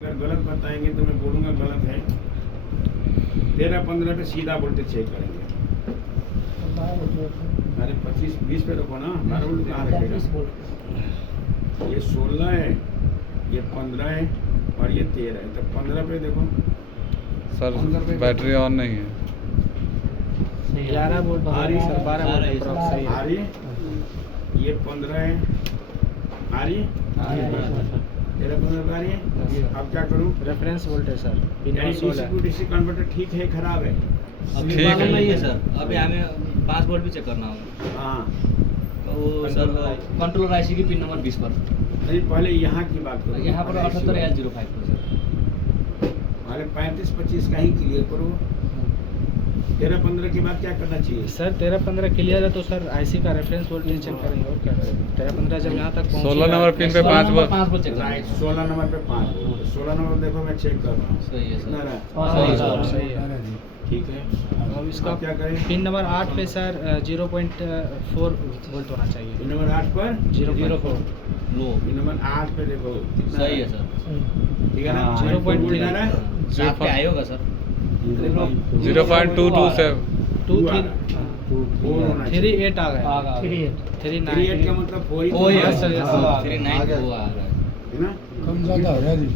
अगर गलत बताएंगे तो मैं बोलूँगा गलत है। 13-15 पे सीधा वोल्टेज चेक करेंगे। अरे 25-20 पे रखो ना, 12 वोल्ट कहाँ रखेगा? ये 16 है, ये 15 है और ये 13 है, तो 15 पे देखो सर बैटरी ऑन नहीं है। 11 वोल्ट आ रही सर, 12 वोल्ट अप्रॉक्स सही आ है। रही है? ये 15 है, आ रही है? 13-15 आ रही है। अब क्या करूँ? रेफरेंस वोल्टेज सर, यानी DC टू DC कन्वर्टर ठीक है, खराब है? ठीक है। नहीं है सर, अभी हमें 5 वोल्ट भी चेक करना होगा। हाँ, तो वो सर कंट्रोलर आईसी की पिन नंबर 20 पर, नहीं पहले यहाँ की बात करो। यहाँ पर 78L05 पर सर। पहले 35-25 का ही क्लियर करो। 13-15 के बाद क्या करना चाहिए? सर 13-15 क्लियर है तो सर आईसी का रेफरेंस वोल्टेज चेक करेंगे और क्या करेंगे। 13-15 जब यहाँ तक 16 नंबर पिन पे 5 वोल्ट। 5 वोल्ट चेक करना राइट, है। 16 नंबर पे 5 वोल्ट। 16 नंबर देखो मैं चेक कर रहा हूँ। सही है कितना सर। रहा? सही है सर, सर। सही है। ठीक है। अब इसका अब क्या करें? पिन नंबर 8 पे सर 0.4 वोल्ट होना चाहिए। पिन नंबर 8 पर 0.4 लो, पिन नंबर 8 पे देखो कितना सही है है? सर। ठीक है ना? हाँ, 0.4 वोल्ट आ रहा है? सात पे आए होगा सर। 0.227 2 आ 3 रहा है। 4 होना चाहिए। 38 आ गया। 38 का मतलब 4 ही ओ तो है। yes, sir, yes, sir. 39 वो आ रहा है। है ना? कम ज़्यादा हो रहा है जी,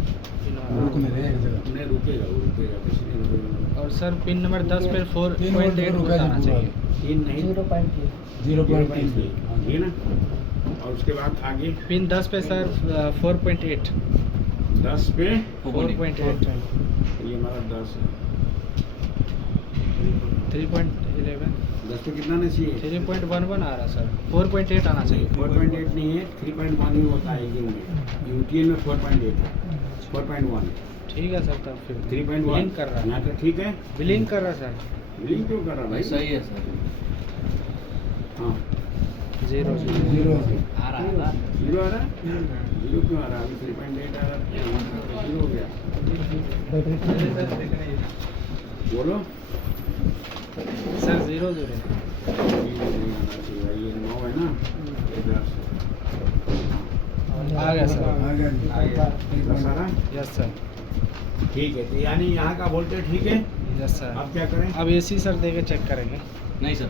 हाँ। रुक नहीं रहे एक जगह। नहीं रुकेगा, वो रुकेगा, किसी नहीं रुकेगा। और सर पिन नंबर 10 पे 3 वोल्ट 4.8 रुका वोल्ट जी आना पूरा। चाहिए। 3 नहीं, 0.3 ठीक है ना? और उसके बाद आगे पिन 10 पे सर 4.8 10 पे 4.8 ये हमारा 10 है। 3.11 10 पे कितना आना चाहिए? 3.11 आ रहा सर, 4.8 आना चाहिए। 4.8 नहीं है, 3.1 ही होता है यूटीएल में। यूटीएल में 4.8 है, 4.1 है। ठीक है सर, तब फिर 3.1 बिलिंग कर रहा यहाँ है, तक ठीक है? बिलिंग कर रहा है सर। बिलिंग क्यों कर रहा भाई? सही है सर। हाँ, 0 0 आ रहा है ना? 0 आ रहा है? 0 क्यों आ रहा है? अभी 3.8 आ रहा है, 0 हो गया। बोलो। सर 0 ये नहीं आना चाहिए भाई, ये 9 है ना? ये 10 आ गया सर। आ गया जी। 10 आ रहा है? यस सर, ठीक है, तो यानी यहाँ का वोल्टेज ठीक है। Yes sir. अब क्या करें? अब एसी सर देके चेक करेंगे। नहीं सर,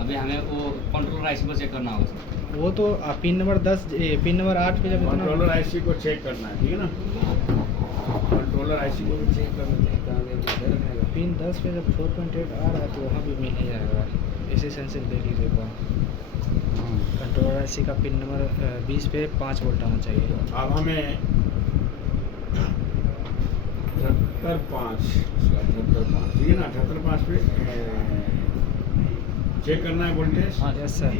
अभी हमें वो कंट्रोलर आईसी पर चेक करना होगा सर। वो तो पिन नंबर 8 पे जब इतना कंट्रोलर आईसी को चेक करना है, ठीक है ना? कंट्रोलर आईसी को भी चेक करना है, कहाँ गया? इधर में है। पिन 10 पे जब 4.8 आ रहा है तो वहाँ भी मिल ही जाएगा। एसी सेंसर देख लीजिए वहाँ। कंट्रोलर आईसी का पिन नंबर 20 पे 5 वोल्ट आना चाहिए। अब हमें 78.5 ठीक है ना? 78.5 पे चेक करना है वोल्टेज। Yes sir.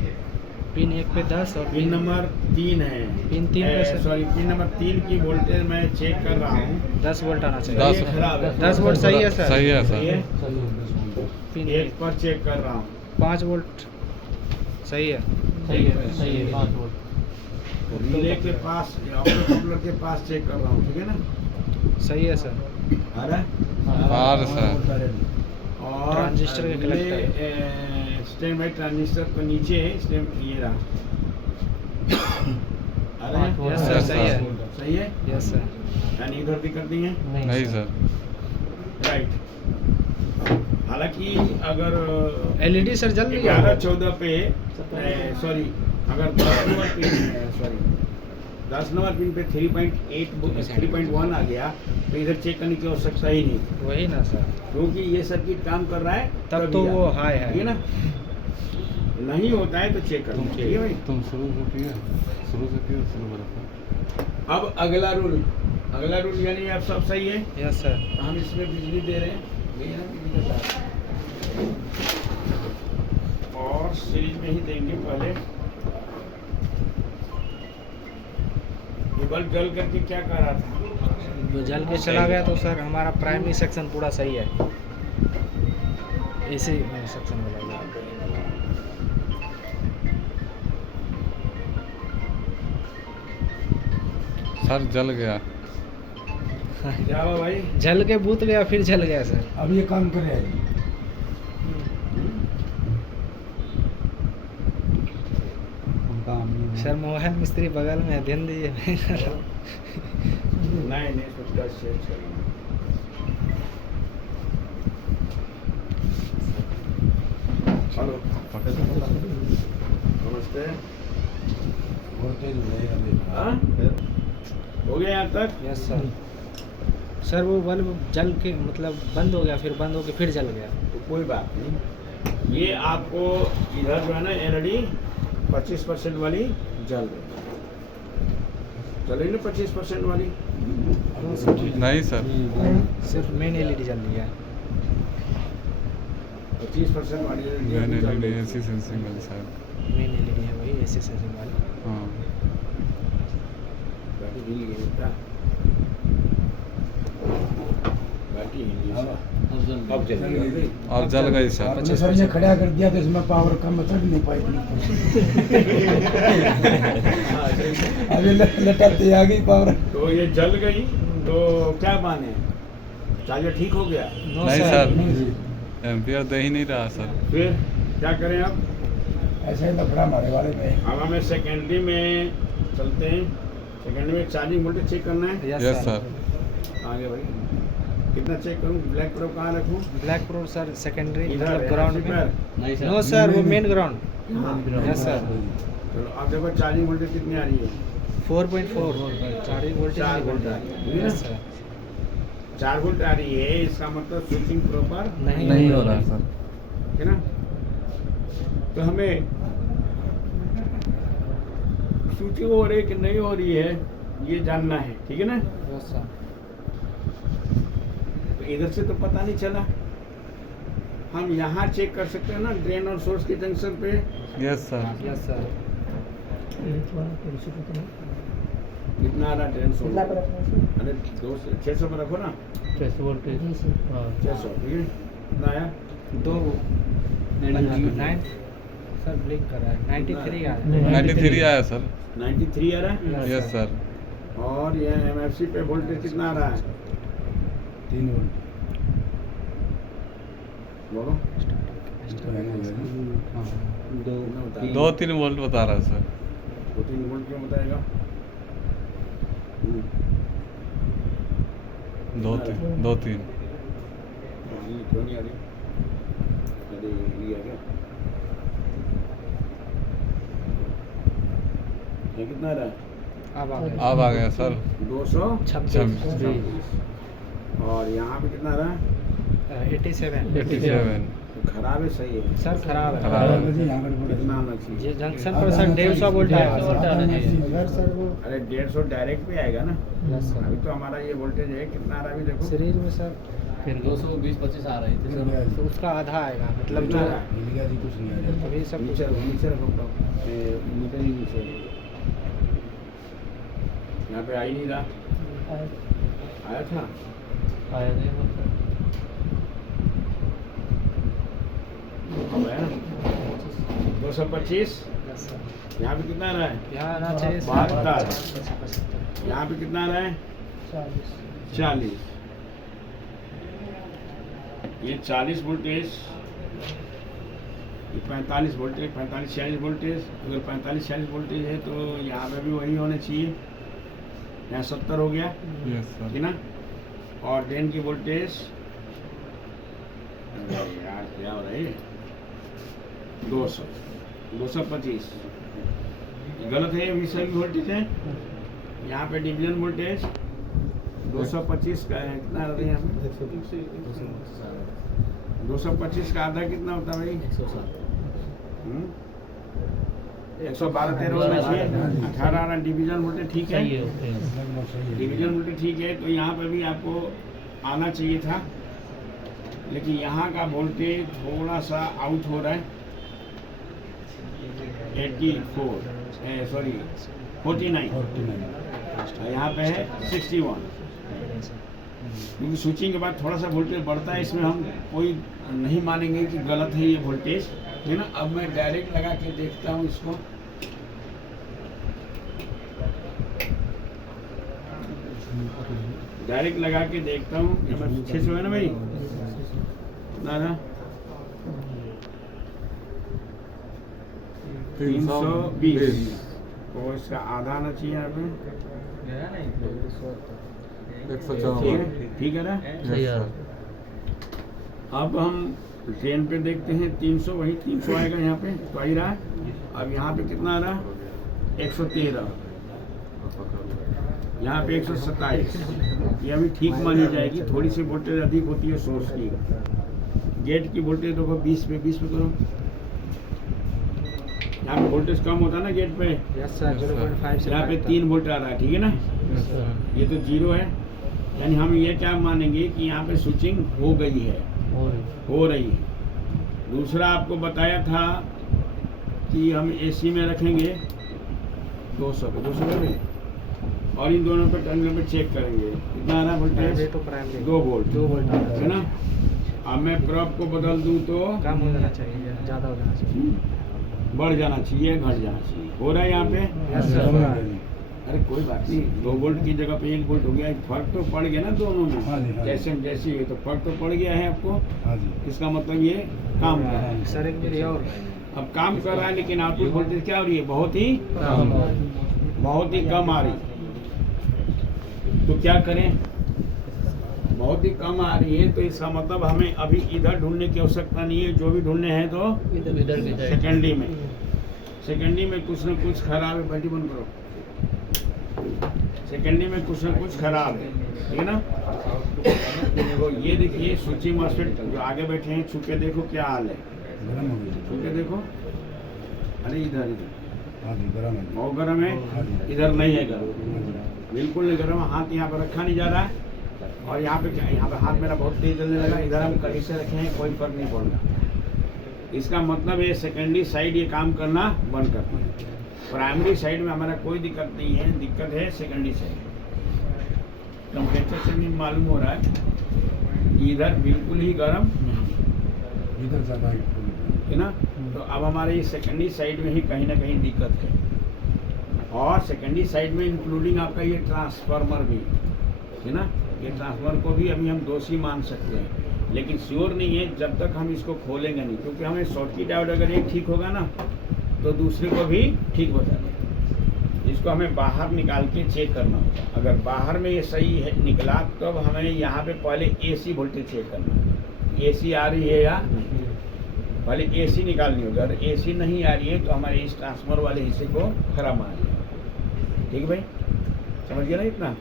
पिन 1 पे 10 और पिन नंबर 3 है। पिन 3 पे सर सॉरी, पिन नंबर 3 की वोल्टेज मैं चेक कर रहा हूँ। 10 वोल्ट आना चाहिए। 10 ये खराब है। 10 वोल्ट सही है सर। सही है सही है? सर। पिन 1 पर चेक कर रहा हूँ। 5 वोल्ट सही है। सही है, सही है। 5 वोल्ट रिले के पास, कंट्रोलर के पास चेक कर रहा हूँ, ठीक है ना? सही है सर। आ रहा है? और सर और ट्रांजिस्टर के कलेक्टर। स्टेम है, ट्रांजिस्टर तो नीचे है, स्टेम ये रहा। आ रहा है? यस सर, सही है। सही है? Yes sir. यानी इधर भी कर दिए? नहीं सर। राइट। हालांकि अगर एलईडी सर जल रही है। 11-14 पे सॉरी, अगर 10 नंबर पिन 10 नंबर पिन पे 3.1 आ गया तो इधर चेक करने की आवश्यकता ही नहीं, वही ना सर, क्योंकि ये सर्किट काम कर रहा है तब तो तभी वो आ- हाई है। ठीक है ना? नहीं होता है तो चेक करना चाहिए भाई। तुम शुरू से किया शुरू बता। अब अगला रूल यानी अब सब सही है। Yes sir. हम इसमें बिजली दे रहे हैं, ये है बिजली का तार। और सीरीज में ही देंगे पहले। ये बल्ब जल करके क्या कर रहा था? जो जल के चला गया तो सर हमारा प्राइमरी सेक्शन पूरा सही है। एसी सेक्शन में लगा। सर जल गया। क्या हुआ भाई? जल के बूत गया, फिर जल गया सर। अब ये काम करे सर मोहन मिस्त्री बगल में है, ध्यान दीजिए। नहीं, इसको 10 से चलना। हेलो, नमस्ते। बहुत तेज हो रही है अभी। हाँ? हो गया यहाँ तक? Yes sir. सर वो बल्ब जल के मतलब बंद हो गया, फिर बंद हो के फिर जल गया। तो कोई बात नहीं, ये आपको इधर जो है ना एलईडी 25% वाली जल रही है। चलेगी ना 25% वाली? नहीं सर, सिर्फ मेन एलईडी जल रही है। 25% वाली LED मैंने अभी चल रही है। एसी सेंसिंग वाली शायद। मेन एलईडी है वही एसी सेंसिंग वाली। हाँ बैटरी हिल गई बेटा। बैटरी हिल गई। अब चल गई। अब जल गई सर। आपने सर ये खड़ा कर दिया तो इसमें पावर कम चढ़ नहीं पाई। अभी लटाते आ गई पावर। तो ये जल गई तो क्या माने? चार्जर ठीक हो गया? नो नहीं सर। सर, एम्पियर दे ही नहीं रहा सर। फिर क्या करें अब? ऐसे ही लफड़ा हमारे वाले में। अब हमें सेकेंडरी में चलते हैं। सेकेंडरी में चार्जिंग वोल्टेज चेक करना है। Yes sir. आगे भाई कितना चेक करूँ? ब्लैक प्रो कहाँ रखूँ? ब्लैक प्रो सर सेकेंडरी इधर मतलब है, ग्राउंड इसी में। पर? नहीं सर। नो सर वो मेन ग्राउंड। Yes sir. चलो अब देखो चार्जिंग वोल्टेज कितनी आ रही है? 4.4 चार्जिंग वोल्टेज 4 नहीं वोल्ट बढ़ आ रही रही है। Yes sir. 4 वोल्ट आ रही है, इसका मतलब स्विचिंग प्रॉपर नहीं हो रहा सर। है ना? तो हमें स्विचिंग हो रही है कि नहीं हो रही है ये जानना है, ठीक है ना? Yes sir. तो इधर से तो पता नहीं चला, हम यहाँ चेक कर सकते हैं ना ड्रेन और सोर्स के जंक्शन पे। Yes sir. Yes sir. कितना आ रहा ड्रेन सोर्स? अरे 600 पर रखो ना। 600 ठीक है। कितना आया? 2 9 सर ब्लिंक कर रहा है 93 आ रहा है 93 आया सर। 93 आ रहा है। Yes sir. और ये एमएफसी पे वोल्टेज कितना आ रहा है? 3 वोल्ट। बोलो। कितना बता रहा? 2-3 वोल्ट बता रहा है सर। 2-3 वोल्ट क्यों बताएगा? 2-3। क्यों नहीं आ रही? अरे ये आ गया। ये कितना आ रहा है? अब आ गया अब आ गया सर। 226। और यहाँ पे कितना आ रहा है? 87 तो खराब है सही है? सर खराब है खराब है। कितना आना चाहिए? ये जंक्शन पर सर 150 वोल्ट आएगा सर। अरे 150 डायरेक्ट पे आएगा ना? Yes sir. अभी तो हमारा ये वोल्टेज है कितना आ रहा है अभी देखो। सीरीज में सर 220-25 आ रही थी सर। तो उसका आधा आएगा मतलब जो मिलेगा जी कुछ नहीं आ रहा। अभी सब नीचे रखो, नीचे रखो मीटर ही नीचे। यहाँ पे आ ही नहीं रहा। आया था? आया नहीं वो सर। अब आया ना? 225। Yes sir. यहाँ पे कितना आ रहा है? यहाँ आना चाहिए 72। यहाँ पे कितना आ रहा है? 40। ये 40 वोल्टेज, ये 45 वोल्टेज, 45-46 वोल्टेज। अगर 45-46 वोल्टेज है तो यहाँ पे भी वही होना चाहिए। यहाँ 70 हो गया, यस सर। ठीक ना? और ड्रेन की वोल्टेज, अरे यार क्या हो रहा है? 225 गलत है, ये सही वोल्टेज है। यहाँ पे डिवीजन वोल्टेज 225 का है, कितना रहता है यहाँ पे? 225 का आधा कितना होता है भाई? 112-13 होना चाहिए। 18 डिवीजन वोल्टेज ठीक है। डिवीजन वोल्टेज ठीक है, तो यहाँ पे भी आपको आना चाहिए था, लेकिन यहाँ का वोल्टेज थोड़ा सा आउट हो रहा है। 49। यहाँ पे है 61। क्योंकि स्विचिंग के बाद थोड़ा सा वोल्टेज बढ़ता है, इसमें हम कोई नहीं मानेंगे कि गलत है ये वोल्टेज, है ना? अब मैं डायरेक्ट लगा के देखता हूँ इसको। डायरेक्ट लगा के देखता हूँ। 600 है ना भाई? दादा 320। तो इसका आधा आना चाहिए यहाँ पे। ठीक है ना। सही है अब हम ट्रेन पे देखते हैं 300, वही 300 आएगा यहाँ पे तो आ ही रहा है। अब यहाँ पे कितना आ रहा है 113, यहाँ पे 127। ये अभी ठीक मानी जाएगी, थोड़ी सी वोल्टेज अधिक होती है सोर्स की। गेट की वोल्टेज देखो 20 पे करो, यहाँ पे वोल्टेज कम होता है ना गेट पे, यस सर 0.5 से यहाँ पे 5 3 वोल्ट आ रहा है, ठीक है ना। ये तो 0 है, यानी हम ये क्या मानेंगे कि यहाँ पे स्विचिंग हो गई है, हो रही है। दूसरा आपको बताया था कि हम एसी में रखेंगे 200 में, और इन दोनों पे टर्मिनल पे चेक करेंगे कितना आ रहा है वोल्टेज, 2 वोल्ट है ना। अब मैं प्रोब को बदल दूं तो कम हो जाना चाहिए, ज़्यादा हो जाना चाहिए, बढ़ जाना चाहिए, घट जाना चाहिए, हो रहा है यहाँ पे। Yes sir. अरे कोई बात नहीं, 2 वोल्ट की जगह पे 1 वोल्ट हो गया, फर्क तो पड़ गया ना दोनों हाँ जी, में, हाँ जैसे जैसे ये तो फर्क तो पड़ गया है आपको। हाँ जी। इसका मतलब ये काम कर रहा है, सर एक मेरी और अब काम कर रहा है, लेकिन आउटपुट वोल्टेज क्या हो रही है, बहुत ही कम आ रही है। तो क्या करें, बहुत ही कम आ रही है, तो इसका मतलब हमें अभी इधर ढूंढने की आवश्यकता नहीं है, जो भी ढूंढने हैं तो सेकेंडरी में कुछ न कुछ खराब है, बैटरी बंद करो, सेकेंडरी में कुछ न कुछ खराब है, ठीक है ना। तो ये देखिए स्विचिंग मॉस्फेट जो आगे बैठे हैं, छू के देखो क्या हाल है, छू के देखो, अरे इधर हाँ जी, गरम है। बहुत गर्म है, इधर नहीं है गर्म, बिल्कुल नहीं गर्म। हाथ यहाँ पर रखा नहीं जा रहा है, और यहाँ पे क्या, यहाँ पे हाथ मेरा बहुत तेज जलने लगा, इधर हम कहीं से रखे हैं कोई फर्क नहीं पड़ रहा। इसका मतलब ये सेकेंडरी साइड ये काम करना बंद करती है, प्राइमरी साइड में हमारा कोई दिक्कत नहीं है, दिक्कत है सेकेंडरी साइड। टेम्परेचर से भी मालूम हो रहा है इधर बिल्कुल ही गर्म इधर ज़्यादा है ना। तो अब हमारे ये सेकेंडरी साइड में ही कहीं ना कहीं दिक्कत है, और सेकेंडरी साइड में इंक्लूडिंग आपका ये ट्रांसफार्मर भी है ना। ये ट्रांसफार्मर को भी अभी हम दोषी मान सकते हैं, लेकिन श्योर नहीं है जब तक हम इसको खोलेंगे नहीं, क्योंकि हमें शॉर्टकी डायोड अगर एक ठीक होगा ना तो दूसरे को भी ठीक बता देगा। इसको हमें बाहर निकाल के चेक करना होगा, अगर बाहर में ये सही है निकला तब हमें यहाँ पे पहले एसी वोल्टेज चेक करना, एसी आ रही है या नहीं, पहले एसी निकालनी होगी। अगर एसी नहीं आ रही है तो हमारे इस ट्रांसफार्मर वाले हिस्से को खराब माना जाएगा, ठीक है भाई, समझ गया ना इतना।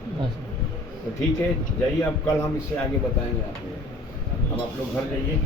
तो ठीक है, जाइए अब कल हम इससे आगे बताएंगे आपको। अब आप लोग घर जाइए।